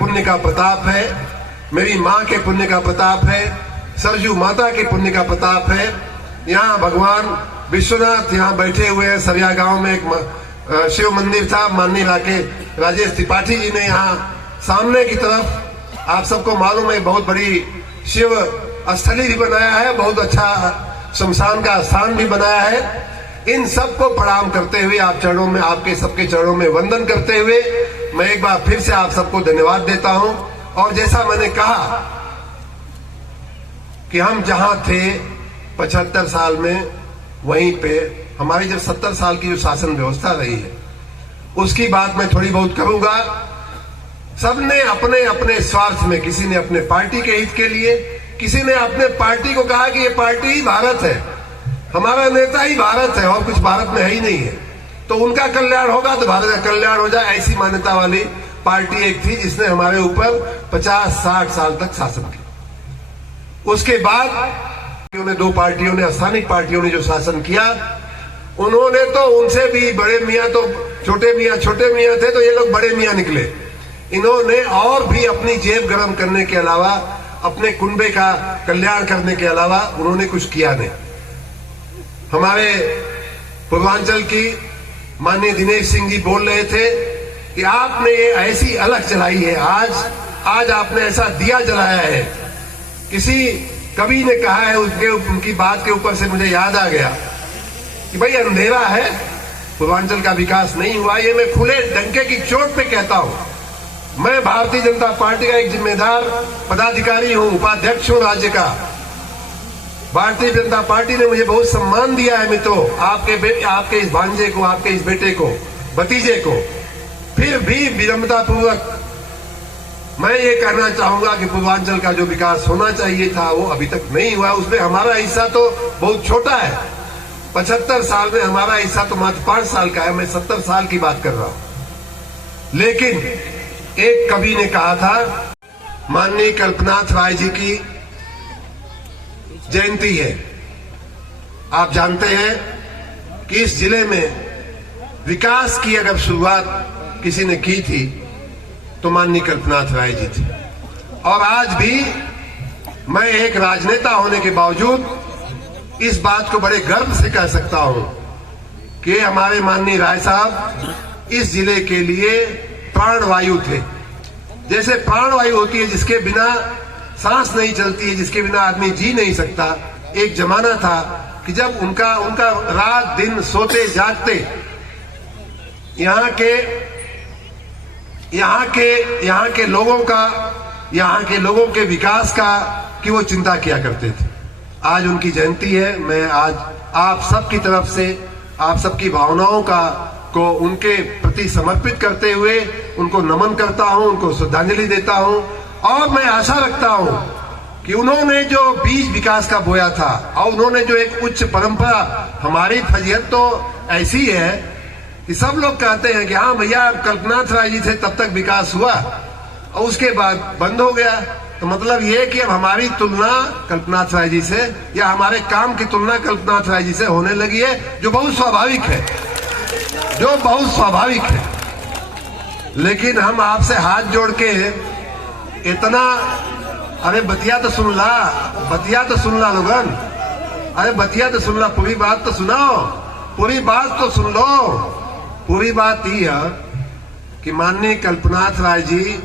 पुण्य का प्रताप है, मेरी माँ के पुण्य का प्रताप है, सरजू माता के पुण्य का प्रताप है। यहाँ भगवान विश्वनाथ यहाँ बैठे हुए हैं। सरिया गांव में एक शिव मंदिर था, माननीय राजेश त्रिपाठी जी ने यहाँ सामने की तरफ, आप सबको मालूम है, बहुत बड़ी शिव स्थली भी बनाया है, बहुत अच्छा शमशान का स्थान भी बनाया है। इन सबको प्रणाम करते हुए, आप चरणों में, आपके सबके चरणों में वंदन करते हुए मैं एक बार फिर से आप सबको धन्यवाद देता हूं। और जैसा मैंने कहा कि हम जहां थे 75 साल में, वहीं पे हमारी जब 70 साल की जो शासन व्यवस्था रही है उसकी बात मैं थोड़ी बहुत करूंगा। सबने अपने अपने स्वार्थ में, किसी ने अपने पार्टी के हित के लिए, किसी ने अपने पार्टी को कहा कि ये पार्टी ही भारत है, हमारा नेता ही भारत है और कुछ भारत में है ही नहीं है, तो उनका कल्याण होगा तो भारत का कल्याण हो जाए, ऐसी मान्यता वाली पार्टी एक थी जिसने हमारे ऊपर 50-60 साल तक शासन किया। उसके बाद उन्हें दो पार्टियों ने, स्थानिक पार्टियों ने जो शासन किया, उन्होंने तो उनसे भी बड़े मियाँ, तो छोटे मियाँ थे, तो ये लोग बड़े मियाँ निकले। इन्होंने और भी अपनी जेब गर्म करने के अलावा, अपने कुनबे का कल्याण करने के अलावा उन्होंने कुछ किया नहीं। हमारे पूर्वांचल की माननीय दिनेश सिंह जी बोल रहे थे कि आपने ये ऐसी अलख जलाई है, आज आपने ऐसा दिया जलाया है। किसी कवि ने कहा है, उनकी बात के ऊपर से मुझे याद आ गया कि भाई अंधेरा है, पूर्वांचल का विकास नहीं हुआ। ये मैं खुले डंके की चोट पे कहता हूं। मैं भारतीय जनता पार्टी का एक जिम्मेदार पदाधिकारी हूं, उपाध्यक्ष हूं राज्य का। भारतीय जनता पार्टी ने मुझे बहुत सम्मान दिया है मित्रों, आपके इस भांजे को, आपके इस बेटे को, भतीजे को। फिर भी विनम्रता पूर्वक मैं ये कहना चाहूंगा कि पूर्वांचल का जो विकास होना चाहिए था वो अभी तक नहीं हुआ। उसमें हमारा हिस्सा तो बहुत छोटा है। 75 साल में हमारा हिस्सा तो मात्र 5 साल का है। मैं 70 साल की बात कर रहा हूं। लेकिन एक कवि ने कहा था, माननीय कल्पनाथ राय जी की जयंती है। आप जानते हैं कि इस जिले में विकास की अगर शुरुआत किसी ने की थी तो माननीय कल्पनाथ राय जी थे। और आज भी मैं एक राजनेता होने के बावजूद इस बात को बड़े गर्व से कह सकता हूं कि हमारे माननीय राय साहब इस जिले के लिए प्राणवायु थे। जैसे प्राणवायु होती है, जिसके बिना सांस नहीं चलती है, जिसके बिना आदमी जी नहीं सकता। एक जमाना था कि जब उनका रात दिन सोते जागते यहाँ के लोगों के विकास का कि वो चिंता किया करते थे। आज उनकी जयंती है। मैं आज आप सबकी तरफ से, आप सबकी भावनाओं को उनके प्रति समर्पित करते हुए उनको नमन करता हूं, उनको श्रद्धांजलि देता हूं। और मैं आशा रखता हूं कि उन्होंने जो बीज विकास का बोया था और उन्होंने जो एक उच्च परंपरा, हमारी फजीहत तो ऐसी है कि सब लोग कहते हैं कि हाँ भैया कल्पनाथ राय जी थे तब तक विकास हुआ और उसके बाद बंद हो गया। तो मतलब ये कि अब हमारी तुलना कल्पनाथ राय जी से, या हमारे काम की तुलना कल्पनाथ राय जी से होने लगी है, जो बहुत स्वाभाविक है, जो बहुत स्वाभाविक है। लेकिन हम आपसे हाथ जोड़ के इतना, अरे बतिया तो सुन ला लोगन, अरे बतिया तो सुन ला, पूरी बात तो सुनाओ, पूरी बात तो सुन लो। पूरी बात यह है कि माननीय कल्पनाथ राय जी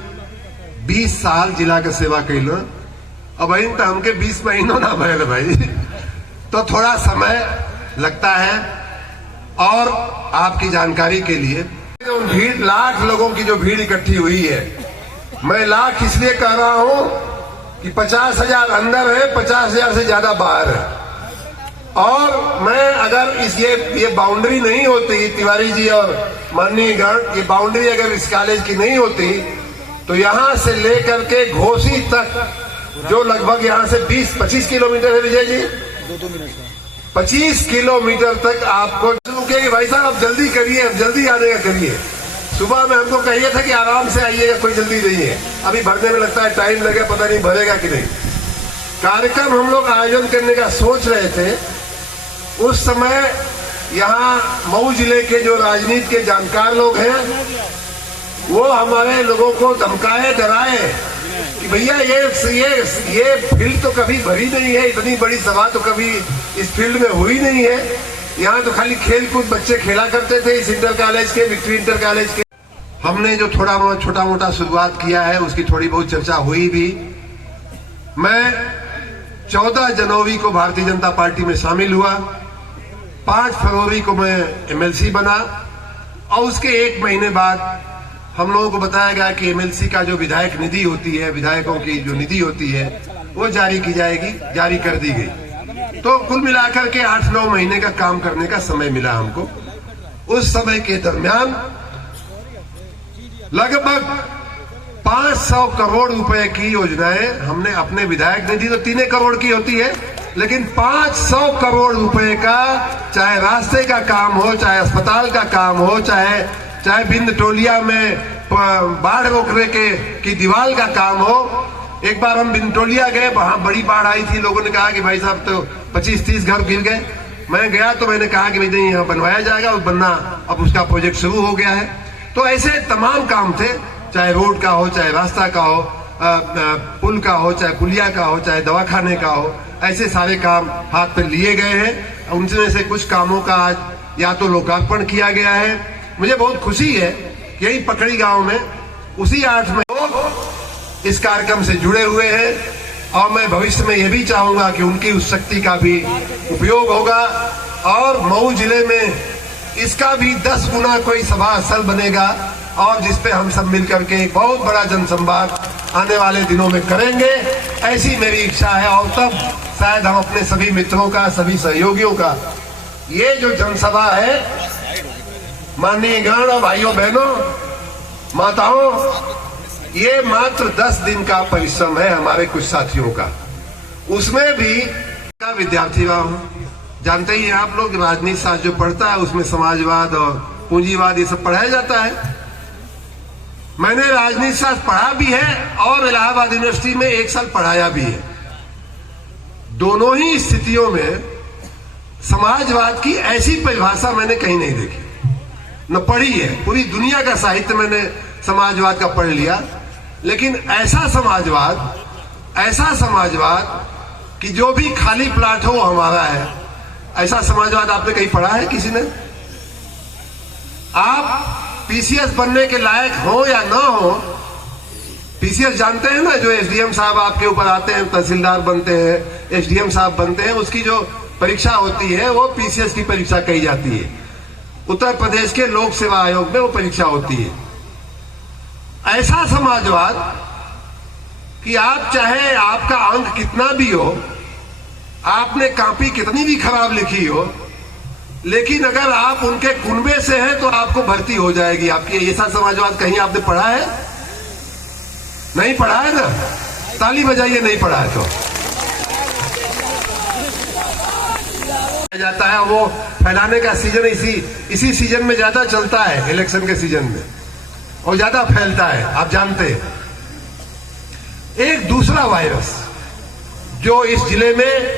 20 साल जिला के सेवा कैल, अब इन तो हमके 20 महीनों ना भयल भाई, तो थोड़ा समय लगता है। और आपकी जानकारी के लिए, भीड़, लाख लोगों की जो भीड़ इकट्ठी हुई है, मैं लाख इसलिए कह रहा हूं कि 50,000 अंदर है, 50,000 से ज्यादा बाहर है। और मैं अगर ये बाउंड्री नहीं होती, तिवारी जी और माननीय गण, ये बाउंड्री अगर इस कॉलेज की नहीं होती तो यहां से लेकर के घोसी तक, जो लगभग यहां से 20-25 किलोमीटर है विजय जी, 2 मिनट का 25 किलोमीटर तक आपको कि भाई साहब अब जल्दी करिए, अब जल्दी आने का करिए। सुबह में हमको कहिए था कि आराम से आइएगा, कोई जल्दी नहीं है, अभी भरने में लगता है टाइम लगे, पता नहीं भरेगा कि नहीं। कार्यक्रम हम लोग आयोजन करने का सोच रहे थे। उस समय यहाँ मऊ जिले के जो राजनीति के जानकार लोग हैं वो हमारे लोगों को धमकाए डराए कि भैया ये फील्ड तो कभी भरी नहीं है, इतनी बड़ी सभा तो कभी इस फील्ड में हुई नहीं है, यहाँ तो खाली खेल कूद बच्चे खेला करते थे इस इंटर कॉलेज के, विक्ट्री इंटर कॉलेज के। हमने जो छोटा मोटा शुरुआत किया है उसकी थोड़ी बहुत चर्चा हुई भी। मैं 14 जनवरी को भारतीय जनता पार्टी में शामिल हुआ, 5 फरवरी को मैं एमएलसी बना और उसके 1 महीने बाद हम लोगों को बताया गया कि एमएलसी का जो विधायक निधि होती है, विधायकों की जो निधि होती है वो जारी की जाएगी, जारी कर दी गई। तो कुल मिलाकर के 8-9 महीने का काम करने का समय मिला हमको। उस समय के दरमियान लगभग 500 करोड़ रुपए की योजनाएं हमने अपने विधायक निधि तो 3 करोड़ की होती है, लेकिन 500 करोड़ रुपए का, चाहे रास्ते का काम हो, चाहे अस्पताल का काम हो, चाहे बिंद टोलिया में बाढ़ रोकने की दीवार का काम हो। एक बार हम बिंदटोलिया गए, वहां बड़ी बाढ़ आई थी, लोगों ने कहा कि भाई साहब तो 25-30 घर गिर गए। मैं गया तो मैंने कहा कि भाई नहीं, यहाँ बनवाया जाएगा, और बनना अब उसका प्रोजेक्ट शुरू हो गया है। तो ऐसे तमाम काम थे, चाहे रोड का हो, चाहे रास्ता का हो, पुल का हो, चाहे पुलिया का हो, चाहे दवाखाने का हो, ऐसे सारे काम हाथ पे लिए गए हैं। उनमें से कुछ कामों का आज या तो लोकार्पण किया गया है। मुझे बहुत खुशी है, यही पकड़ी गांव में उसी 8 में लोग इस कार्यक्रम से जुड़े हुए हैं और मैं भविष्य में यह भी चाहूंगा कि उनकी उस शक्ति का भी उपयोग होगा और मऊ जिले में इसका भी 10 गुना कोई सभा स्थल बनेगा और जिसपे हम सब मिलकर के एक बहुत बड़ा जनसंवाद आने वाले दिनों में करेंगे, ऐसी मेरी इच्छा है। और तब शायद हम अपने सभी मित्रों का, सभी सहयोगियों का ये जो जनसभा है, माननीय गण और भाइयों बहनों, माताओं, ये मात्र 10 दिन का परिश्रम है हमारे कुछ साथियों का। उसमें भी का विद्यार्थी रहा हूं, जानते ही आप लोग, राजनीति शास्त्र जो पढ़ता है उसमें समाजवाद और पूंजीवाद ये सब पढ़ाया जाता है। मैंने राजनीति शास्त्र पढ़ा भी है और इलाहाबाद यूनिवर्सिटी में 1 साल पढ़ाया भी है। दोनों ही स्थितियों में समाजवाद की ऐसी परिभाषा मैंने कहीं नहीं देखी, न पढ़ी है। पूरी दुनिया का साहित्य मैंने समाजवाद का पढ़ लिया, लेकिन ऐसा समाजवाद कि जो भी खाली प्लाट हो हमारा है, ऐसा समाजवाद आपने कहीं पढ़ा है किसी ने? आप पीसीएस बनने के लायक हो या ना हो, पीसीएस जानते हैं ना, जो एसडीएम साहब आपके ऊपर आते हैं, तहसीलदार बनते हैं, एसडीएम साहब बनते हैं, उसकी जो परीक्षा होती है वो पीसीएस की परीक्षा कही जाती है। उत्तर प्रदेश के लोक सेवा आयोग में वो परीक्षा होती है। ऐसा समाजवाद कि आप चाहे आपका अंक कितना भी हो, आपने कॉपी कितनी भी खराब लिखी हो, लेकिन अगर आप उनके कुनबे से हैं तो आपको भर्ती हो जाएगी आपकी। ऐसा समाजवाद कहीं आपने पढ़ा है? नहीं पढ़ा है ना? ताली बजाइए, नहीं पढ़ा है तो। जाता है वो फैलाने का सीजन इसी सीजन में ज्यादा चलता है, इलेक्शन के सीजन में, और ज्यादा फैलता है, आप जानते हैं। एक दूसरा वायरस जो इस जिले में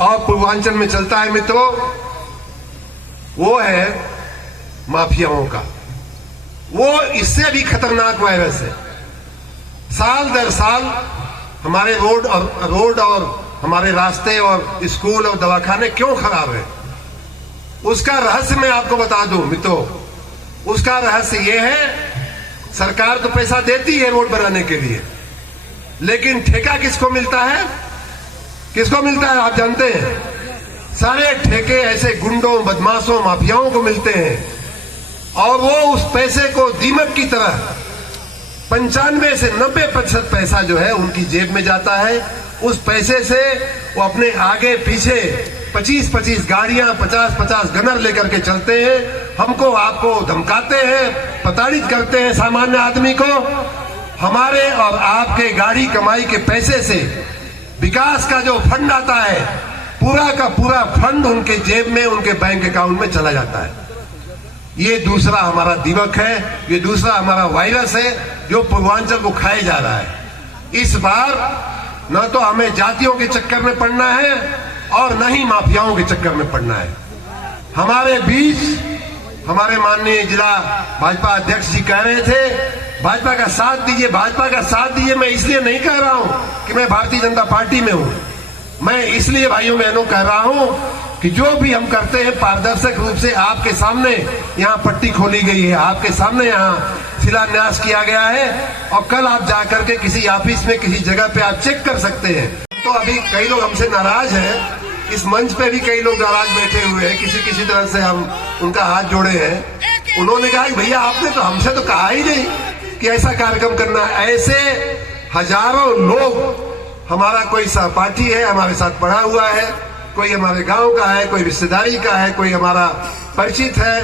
और पूर्वांचल में चलता है मित्रों, वो है माफियाओं का। वो इससे भी खतरनाक वायरस है। साल दर साल हमारे रोड और हमारे रास्ते और स्कूल और दवाखाने क्यों खराब है, उसका रहस्य मैं आपको बता दूं मित्रों। उसका रहस्य ये है, सरकार तो पैसा देती है रोड बनाने के लिए, लेकिन ठेका किसको मिलता है? किसको मिलता है आप जानते हैं? सारे ठेके ऐसे गुंडों, बदमाशों, माफियाओं को मिलते हैं और वो उस पैसे को दीमक की तरह 95 से 90% पैसा जो है उनकी जेब में जाता है। उस पैसे से वो अपने आगे पीछे 25-25 गाड़ियां, 50-50 गनर लेकर के चलते हैं, हमको आपको धमकाते हैं, प्रताड़ित करते हैं सामान्य आदमी को। हमारे और आपके गाड़ी कमाई के पैसे से विकास का जो फंड आता है, पूरा का पूरा फंड उनके जेब में, उनके बैंक अकाउंट में चला जाता है। ये दूसरा हमारा दीमक है, ये दूसरा हमारा वायरस है जो पूर्वांचल को खाए जा रहा है। इस बार न तो हमें जातियों के चक्कर में पड़ना है और न ही माफियाओं के चक्कर में पड़ना है। हमारे बीच हमारे माननीय जिला भाजपा अध्यक्ष जी कह रहे थे, भाजपा का साथ दीजिए, भाजपा का साथ दीजिए। मैं इसलिए नहीं कह रहा हूं कि मैं भारतीय जनता पार्टी में हूं, मैं इसलिए भाइयों बहनों कह रहा हूं कि जो भी हम करते हैं पारदर्शक रूप से आपके सामने यहाँ पट्टी खोली गई है, आपके सामने यहाँ शिलान्यास किया गया है, और कल आप जाकर के किसी ऑफिस में किसी जगह पे आप चेक कर सकते हैं। तो अभी कई लोग हमसे नाराज हैं, इस मंच पे भी कई लोग नाराज बैठे हुए हैं, किसी तरह से हम उनका हाथ जोड़े हैं। उन्होंने कहा कि भैया आपने तो हमसे तो कहा ही नहीं कि ऐसा कार्यक्रम करना है। ऐसे हजारों लोग, हमारा कोई सहपाठी है, हमारे साथ पढ़ा हुआ है, कोई हमारे गांव का है, कोई रिश्तेदारी का है, कोई हमारा परिचित है,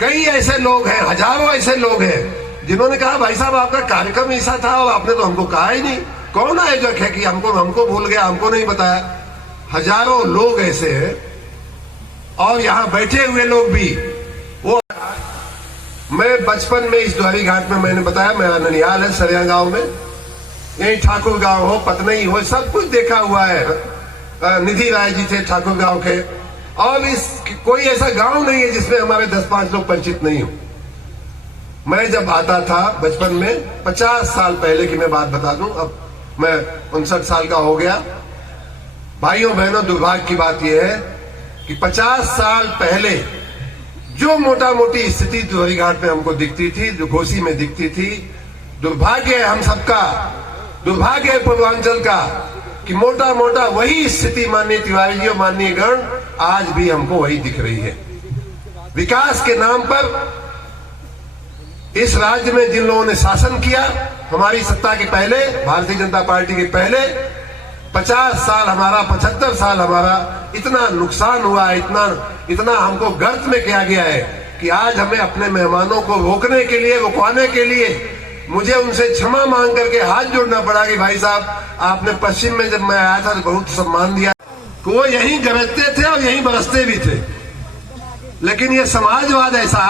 कई ऐसे लोग हैं, हजारों ऐसे लोग हैं जिन्होंने कहा भाई साहब आपका कार्यक्रम ऐसा था और आपने तो हमको कहा ही नहीं। कौन आयोजक है कि हमको भूल गया, हमको नहीं बताया। हजारों लोग ऐसे हैं, और यहाँ बैठे हुए लोग भी। वो मैं बचपन में इस द्वारी घाट में, मैंने बताया मेरा ननिहाल है सरिया गांव में, यही ठाकुर गांव हो, पतनई हो, सब कुछ देखा हुआ है। निधि राय जी थे ठाकुर गांव के, और इस कोई ऐसा गांव नहीं है जिसमें हमारे 10-5 लोग परिचित नहीं हो। मैं जब आता था बचपन में, 50 साल पहले की मैं बात बता दूं, अब मैं 59 साल का हो गया। भाइयों बहनों, दुर्भाग्य की बात यह है कि 50 साल पहले जो मोटा मोटी स्थिति द्वारी घाट में हमको दिखती थी, जो घोसी में दिखती थी, दुर्भाग्य है हम सबका, दुर्भाग्य है पूर्वांचल का कि मोटा मोटा वही स्थिति माननीय तिवारी जी और माननीय गण आज भी हमको वही दिख रही है। विकास के नाम पर इस राज्य में जिन लोगों ने शासन किया, हमारी सत्ता के पहले, भारतीय जनता पार्टी के पहले 50 साल हमारा, 75 साल हमारा, इतना नुकसान हुआ है, इतना हमको गर्त में किया गया है कि आज हमें अपने मेहमानों को रोकने के लिए, रुकवाने के लिए मुझे उनसे क्षमा मांग करके हाथ जोड़ना पड़ा कि भाई साहब आपने पश्चिम में जब मैं आया था तो बहुत सम्मान दिया। वो यहीं गरजते थे और यहीं बरसते भी थे, लेकिन ये समाजवाद ऐसा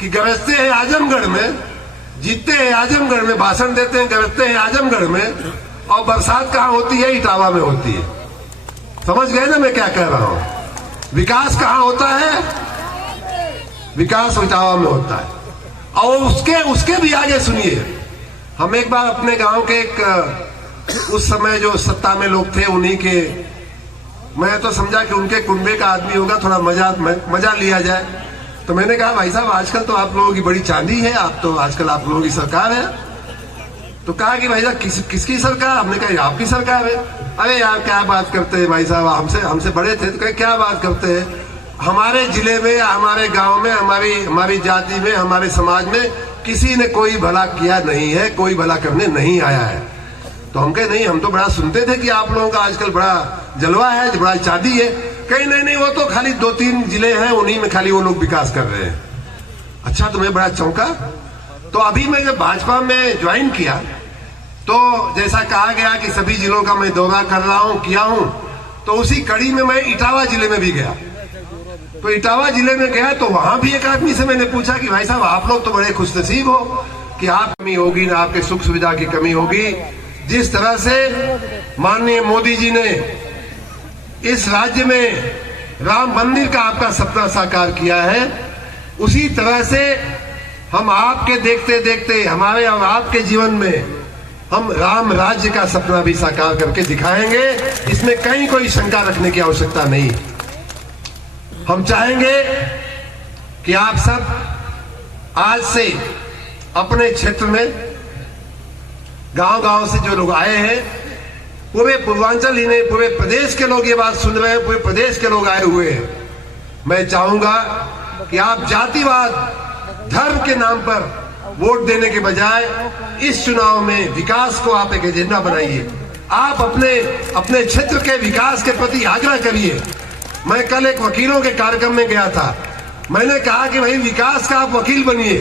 कि गरजते हैं आजमगढ़ में, जीतते हैं आजमगढ़ में, भाषण देते हैं, गरजते हैं आजमगढ़ में, और बरसात कहाँ होती है? इटावा में होती है। समझ गए ना मैं क्या कह रहा हूं? विकास कहाँ होता है? विकास इटावा में होता है। और उसके भी आगे सुनिए, हम एक बार अपने गांव के उस समय जो सत्ता में लोग थे उन्हीं के, मैं तो समझा कि उनके कुंबे का आदमी होगा, थोड़ा मजा लिया जाए। तो मैंने कहा भाई साहब आजकल तो आप लोगों की बड़ी चांदी है, आजकल आप लोगों की सरकार है। तो कहा कि भाई साहब किसकी सरकार? हमने कहा आपकी सरकार है। अरे यार क्या बात करते हैं भाई साहब, हमसे बड़े थे। तो कहे क्या बात करते हैं, हमारे जिले में, हमारे गांव में, हमारी जाति में, हमारे समाज में किसी ने कोई भला किया नहीं है, कोई भला करने नहीं आया है। तो हम कहे नहीं, हम तो बड़ा सुनते थे कि आप लोगों का आजकल बड़ा जलवा है, बड़ा चांदी है। कहीं नहीं, वो तो खाली 2-3 जिले हैं, उन्हीं में खाली वो लोग विकास कर रहे हैं। अच्छा, तुम्हें बड़ा चौंका। तो अभी मैं जब भाजपा में ज्वाइन किया तो जैसा कहा गया कि सभी जिलों का मैं दौरा कर रहा हूं, किया हूं, तो उसी कड़ी में मैं इटावा जिले में भी गया। तो इटावा जिले में गया तो वहां भी एक आदमी से मैंने पूछा कि भाई साहब आप लोग तो बड़े खुशनसीब हो कि आप कमी होगी ना, आपके सुख सुविधा की कमी होगी। जिस तरह से माननीय मोदी जी ने इस राज्य में राम मंदिर का आपका सपना साकार किया है, उसी तरह से हम आपके देखते देखते हमारे और आपके जीवन में हम राम राज्य का सपना भी साकार करके दिखाएंगे। इसमें कहीं कोई शंका रखने की आवश्यकता नहीं। हम चाहेंगे कि आप सब आज से अपने क्षेत्र में, गांव-गांव से जो लोग आए हैं, पूरे पूर्वांचल ही नहीं पूरे प्रदेश के लोग ये बात सुन रहे हैं, पूरे प्रदेश के लोग आए हुए हैं। मैं चाहूंगा कि आप जातिवाद, धर्म के नाम पर वोट देने के बजाय इस चुनाव में विकास को आप एक एजेंडा बनाइए। आप अपने क्षेत्र के विकास के प्रति आग्रह करिए। मैं कल एक वकीलों के कार्यक्रम में गया था, मैंने कहा कि भाई विकास का आप वकील बनिए,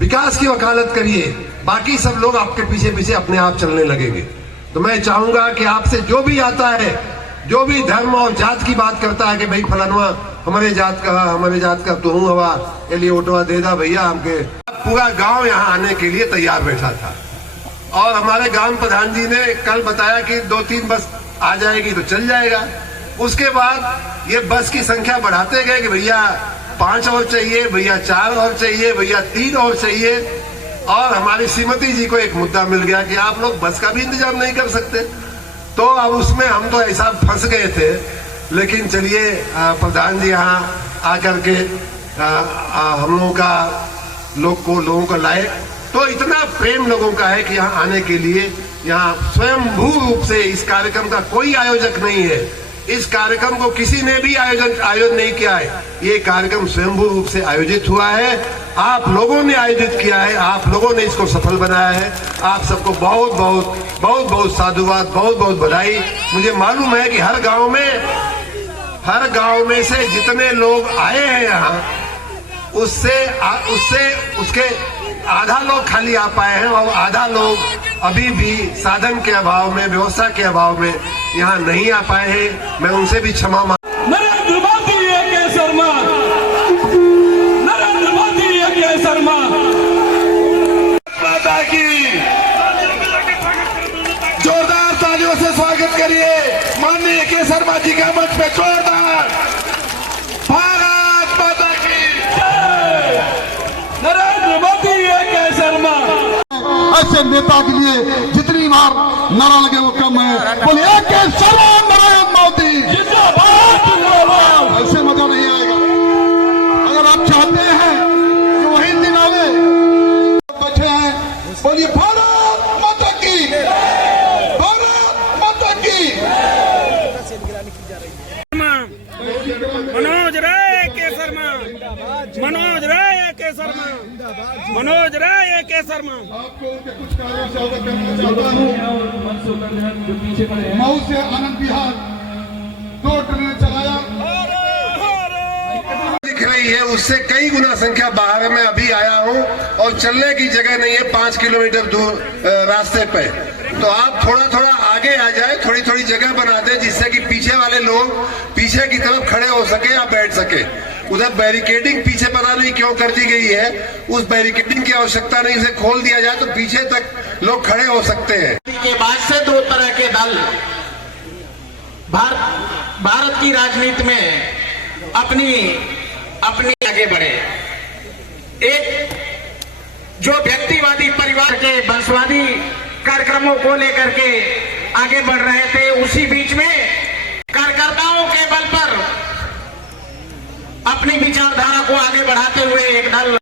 विकास की वकालत करिए, बाकी सब लोग आपके पीछे पीछे अपने आप चलने लगेंगे। तो मैं चाहूंगा कि आपसे जो भी आता है, जो भी धर्म और जात की बात करता है कि भाई फलानवा हमारे जात का तो हूँ हवा के लिए ओटवा दे दा भैया हमके, पूरा गांव यहाँ आने के लिए तैयार बैठा था। और हमारे ग्राम प्रधान जी ने कल बताया कि 2-3 बस आ जाएगी तो चल जाएगा। उसके बाद ये बस की संख्या बढ़ाते गए कि भैया 5 और चाहिए, भैया 4 और चाहिए, भैया 3 और चाहिए। और हमारी श्रीमती जी को एक मुद्दा मिल गया कि आप लोग बस का भी इंतजाम नहीं कर सकते। तो अब उसमें हम तो ऐसा फंस गए थे। लेकिन चलिए प्रधान जी यहाँ आकर के हम लोगों को लाए, तो इतना प्रेम लोगों का है कि यहाँ आने के लिए, यहाँ स्वयंभू रूप से इस कार्यक्रम का कोई आयोजक नहीं है। इस कार्यक्रम को किसी ने भी आयोजन नहीं किया है। ये कार्यक्रम स्वयंभू रूप से आयोजित हुआ है, आप लोगों ने आयोजित किया है, आप लोगों ने इसको सफल बनाया है। आप सबको बहुत बहुत बहुत बहुत साधुवाद, बहुत बहुत बधाई। मुझे मालूम है कि हर गांव में से जितने लोग आए हैं यहाँ, उसके आधा लोग खाली आ पाए हैं और आधा लोग अभी भी साधन के अभाव में, व्यवस्था के अभाव में यहाँ नहीं आ पाए हैं। मैं उनसे भी क्षमा नरेंद्र मोदी के शर्मा, नरेंद्र मोदी के शर्मा माता की जोरदार तालियों से स्वागत करिए माननीय के शर्मा जी का मंच पे जोरदार। भारत माता की जय, नरेंद्र मोदी के शर्मा। ऐसे नेता के लिए जितनी बार नारा लगे वो कम है। बोलिए के शर्मा नरेंद्र मोदी जिंदाबाद, जिंदाबाद। ऐसे मजा नहीं आएगा। अगर आप चाहते हैं कि वही दिन आवे, बैठे हैं, बोलिए भारत माता की, भारत माता की। मनोज राय के शर्मा, मनोज राय के शर्मा, मनोज राय के शर्मा। आपको उनके कुछ कार्यों से अवगत करना चाहता हूँ। मऊ से आनंद विहार 2 ट्रेन चलाया, दिख रही है, उससे कई गुना संख्या बाहर में अभी आया हूँ और चलने की जगह नहीं है 5 किलोमीटर दूर रास्ते पे। तो आप थोड़ा थोड़ा आगे आ जाए, थोड़ी थोड़ी जगह बना दे जिससे कि पीछे वाले लोग पीछे की तरफ खड़े हो सके या बैठ सके। उधर बैरिकेडिंग पीछे पता नहीं क्यों कर दी गई है, उस बैरिकेडिंग की आवश्यकता नहीं, उसे खोल दिया जाए तो पीछे तक लोग खड़े हो सकते हैं। के बाद से 2 तरह के दल भारत की राजनीति में अपनी आगे बढ़े। एक जो व्यक्तिवादी परिवार के वंशवादी कार्यक्रमों को लेकर के आगे बढ़ रहे थे, उसी बीच में कार्यकर्ताओं के बल पर अपनी विचारधारा को आगे बढ़ाते हुए एक दल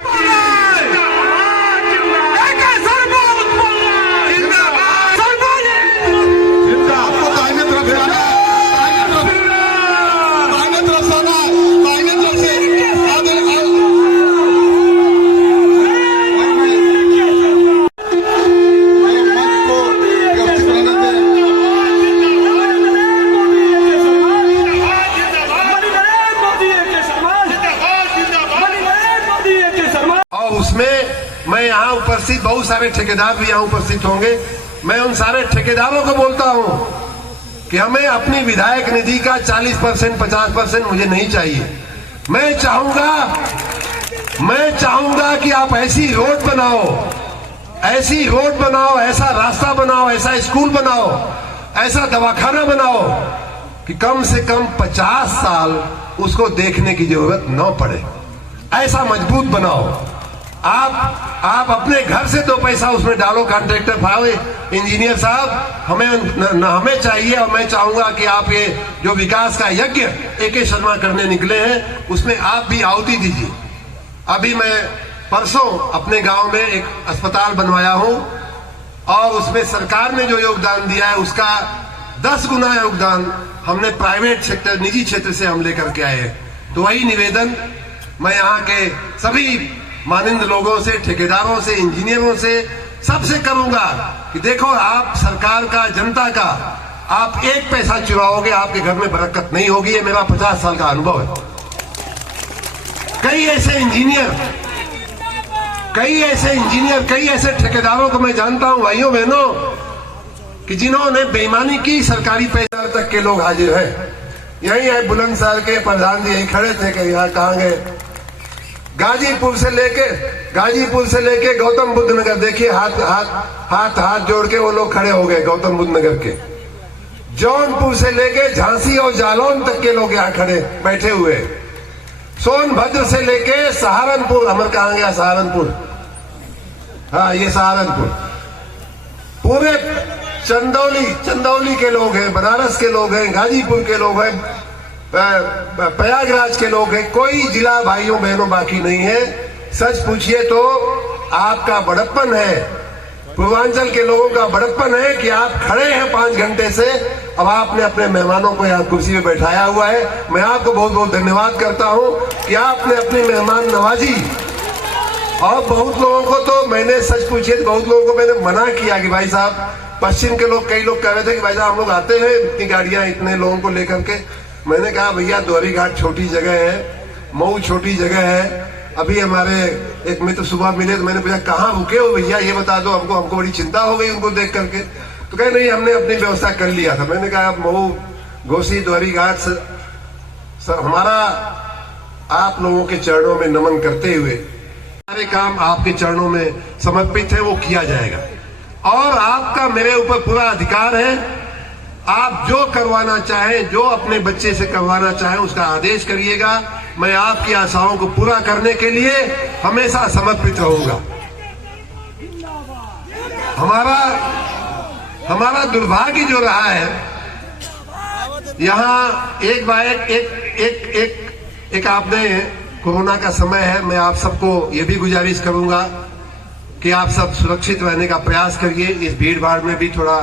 मैं यहाँ उपस्थित बहुत सारे ठेकेदार भी यहाँ उपस्थित होंगे। मैं उन सारे ठेकेदारों को बोलता हूँ कि हमें अपनी विधायक निधि का 40% 50% मुझे नहीं चाहिए। मैं चाहूंगा कि आप ऐसी रोड बनाओ, ऐसा रास्ता बनाओ, ऐसा स्कूल बनाओ, ऐसा दवाखाना बनाओ कि कम से कम 50 साल उसको देखने की जरूरत न पड़े। ऐसा मजबूत बनाओ। आप अपने घर से 2 पैसा उसमें डालो, कॉन्ट्रैक्टर भाई, इंजीनियर साहब, हमें चाहिए। और मैं चाहूंगा कि आप ये जो विकास का यज्ञ ए.के. शर्मा करने निकले हैं, उसमें आप भी आहुति दीजिए। अभी मैं परसों अपने गांव में एक अस्पताल बनवाया हूं और उसमें सरकार ने जो योगदान दिया है उसका 10 गुना योगदान हमने प्राइवेट सेक्टर, निजी क्षेत्र से हम लेकर के आए हैं। तो वही निवेदन मैं यहाँ के सभी मानिंद लोगों से, ठेकेदारों से, इंजीनियरों से, सबसे करूंगा कि देखो, आप सरकार का, जनता का, आप 1 पैसा चुराओगे, आपके घर में बरकत नहीं होगी। ये मेरा 50 साल का अनुभव है। कई ऐसे इंजीनियर, कई ऐसे ठेकेदारों को मैं जानता हूं, भाइयों बहनों, कि जिन्होंने बेईमानी की। सरकारी पैसा तक के लोग हाजिर हैं। यही है बुलंदशहर के प्रधान जी, यही खड़े थे कि यहाँ कहाँ गए। गाजीपुर से लेके गौतम बुद्ध नगर, देखिए हाथ जोड़ के वो लोग खड़े हो गए गौतम बुद्ध नगर के। जौनपुर से लेके झांसी और जालौन तक के लोग यहाँ खड़े बैठे हुए। सोनभद्र से लेके सहारनपुर, अमर कहाँ गया सहारनपुर, हाँ ये सहारनपुर, पूरे चंदौली के लोग हैं, बनारस के लोग हैं, गाजीपुर के लोग हैं, प्रयागराज के लोग हैं, कोई जिला भाइयों बहनों बाकी नहीं है। सच पूछिए तो आपका बड़प्पन है, पूर्वांचल के लोगों का बड़प्पन है कि आप खड़े हैं 5 घंटे से, अब आपने अपने मेहमानों को यहाँ कुर्सी में बैठाया हुआ है। मैं आपको बहुत बहुत धन्यवाद करता हूँ कि आपने अपनी मेहमान नवाजी। और बहुत लोगों को तो मैंने, सच पूछिए तो बहुत लोगों को मैंने मना किया कि भाई साहब, पश्चिम के लोग, कई लोग कह रहे थे कि भाई साहब हम लोग आते हैं इतनी गाड़ियां इतने लोगों को लेकर के। मैंने कहा भैया द्वारी घाट छोटी जगह है, मऊ छोटी जगह है। अभी हमारे एक मित्र सुबह मिले तो मैंने पूछा कहाँ रुके हो भैया, ये बता दो हमको। हमको बड़ी चिंता हो गई उनको देख करके, तो कहे नहीं हमने अपनी व्यवस्था कर लिया था। मैंने कहा मऊ घोसी द्वारी घाट सर, हमारा आप लोगों के चरणों में नमन करते हुए सारे काम आपके चरणों में समर्पित है, वो किया जाएगा। और आपका मेरे ऊपर पूरा अधिकार है, आप जो करवाना चाहें, जो अपने बच्चे से करवाना चाहें उसका आदेश करिएगा। मैं आपकी आशाओं को पूरा करने के लिए हमेशा समर्पित रहूंगा। हमारा दुर्भाग्य जो रहा है, यहाँ एक बार एक आपने, कोरोना का समय है, मैं आप सबको ये भी गुजारिश करूंगा कि आप सब सुरक्षित रहने का प्रयास करिए। इस भीड़ भाड़ में भी थोड़ा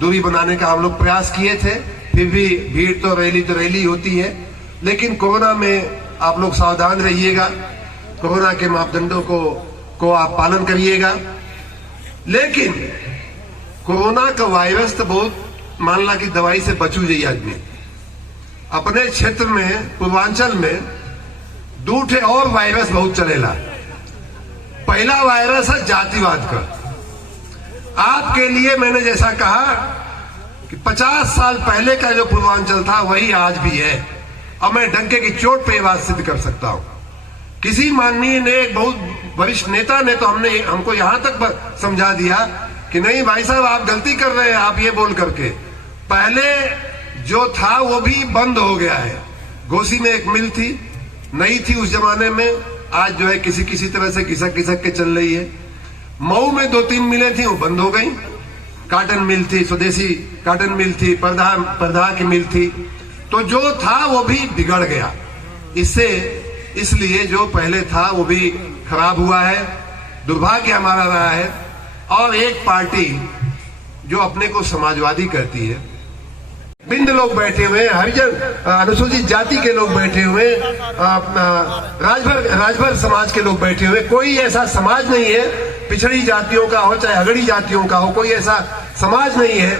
दूरी बनाने का हम लोग प्रयास किए थे, फिर भी भीड़ तो रैली होती है, लेकिन कोरोना में आप लोग सावधान रहिएगा, कोरोना के मापदंडों को आप पालन करिएगा। लेकिन कोरोना का वायरस तो बहुत, मान ला कि दवाई से बचू जाइए आदमी। अपने क्षेत्र में, पूर्वांचल में दूठे और वायरस बहुत चलेला। पहला वायरस है जातिवाद का। आपके लिए मैंने जैसा कहा कि 50 साल पहले का जो पूर्वांचल था वही आज भी है, और मैं डंके की चोट पे बात सिद्ध कर सकता हूं। किसी माननीय ने, एक बहुत वरिष्ठ नेता ने तो हमको यहां तक समझा दिया कि नहीं भाई साहब आप गलती कर रहे हैं, आप ये बोल करके। पहले जो था वो भी बंद हो गया है। घोसी में एक मिल थी, नई थी उस जमाने में, आज जो है किसी तरह से घिसक के चल रही है। मऊ में 2-3 मिलें थी, वो बंद हो गई। काटन मिल थी, स्वदेशी काटन मिल थी, पर्दा की मिल थी, तो जो था वो भी बिगड़ गया। इसलिए जो पहले था वो भी खराब हुआ है, दुर्भाग्य हमारा रहा है। और एक पार्टी जो अपने को समाजवादी कहती है, बिंद लोग बैठे हुए, हरिजन अनुसूचित जाति के लोग बैठे हुए, राजभर समाज के लोग बैठे हुए, कोई ऐसा समाज नहीं है, पिछड़ी जातियों का हो चाहे अगड़ी जातियों का हो, कोई ऐसा समाज नहीं है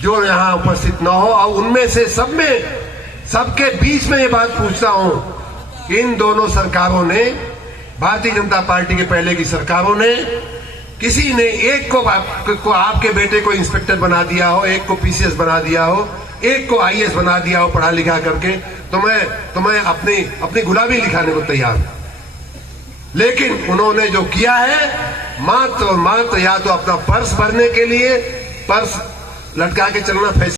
जो यहाँ उपस्थित न हो। और उनमें से सबके बीच में ये बात पूछता हूं, इन दोनों सरकारों ने, भारतीय जनता पार्टी के पहले की सरकारों ने, किसी ने एक को आपके बेटे को इंस्पेक्टर बना दिया हो, एक को पीसीएस बना दिया हो, एक को आईएएस बना दिया हो पढ़ा लिखा करके, तो मैं अपनी गुलामी लिखाने को तैयार हूं। लेकिन उन्होंने जो किया है मात्र या तो अपना पर्स भरने के लिए पर्स लटका के चलना,